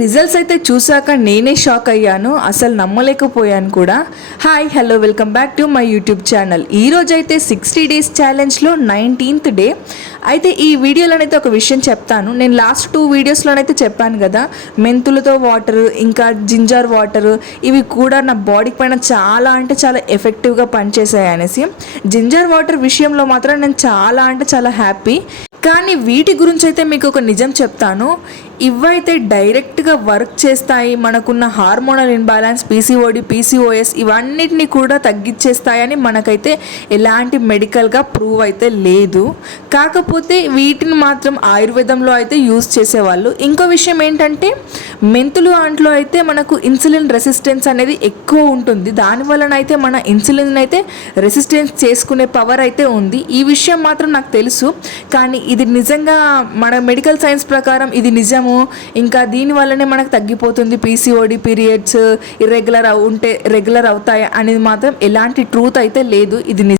Results అయితే చూసాక నేనే షాక్ అయ్యాను, అసలు నమ్మలేకపోయాను కూడా. Hi hello welcome back to my YouTube channel. ఈరోజు అయితే 60 డేస్ ఛాలెంజ్లో 19th డే. అయితే ఈ వీడియోలోనైతే ఒక విషయం చెప్తాను. నేను లాస్ట్ 2 వీడియోస్లోనైతే చెప్పాను కదా, మెంతులతో వాటర్ ఇంకా జింజర్ వాటర్ ఇవి కూడా నా బాడీ పైన చాలా అంటే చాలా ఎఫెక్టివ్గా పనిచేసాయి అనేసి. జింజర్ వాటర్ విషయంలో మాత్రం నేను చాలా అంటే చాలా హ్యాపీ. కానీ వీటి గురించి అయితే మీకు ఒక నిజం చెప్తాను, ఇవైతే డైరెక్ట్గా వర్క్ చేస్తాయి, మనకున్న హార్మోనల్ ఇన్బ్యాలెన్స్ పీసీఓడి పీసీఓఎస్ ఇవన్నిటిని కూడా తగ్గించేస్తాయని మనకైతే ఎలాంటి మెడికల్గా ప్రూవ్ అయితే లేదు. కాకపోతే వీటిని మాత్రం ఆయుర్వేదంలో అయితే యూజ్ చేసేవాళ్ళు. ఇంకో విషయం ఏంటంటే మెంతులు అంట్లో అయితే మనకు ఇన్సులిన్ రెసిస్టెన్స్ అనేది ఎక్కువ ఉంటుంది, దానివలన అయితే మన ఇన్సులిన్ అయితే రెసిస్టెన్స్ చేసుకునే పవర్ అయితే ఉంది. ఈ విషయం మాత్రం నాకు తెలుసు, కానీ ఇది నిజంగా మన మెడికల్ సైన్స్ ప్రకారం ఇది నిజము. ఇంకా దీనివల్లనే మనకు తగ్గిపోతుంది పీసీఓడి, పీరియడ్స్ ఇర్రెగ్యులర్ ఉంటే రెగ్యులర్ అవుతాయి అనేది మాత్రం ఎలాంటి ట్రూత్ అయితే లేదు. ఇది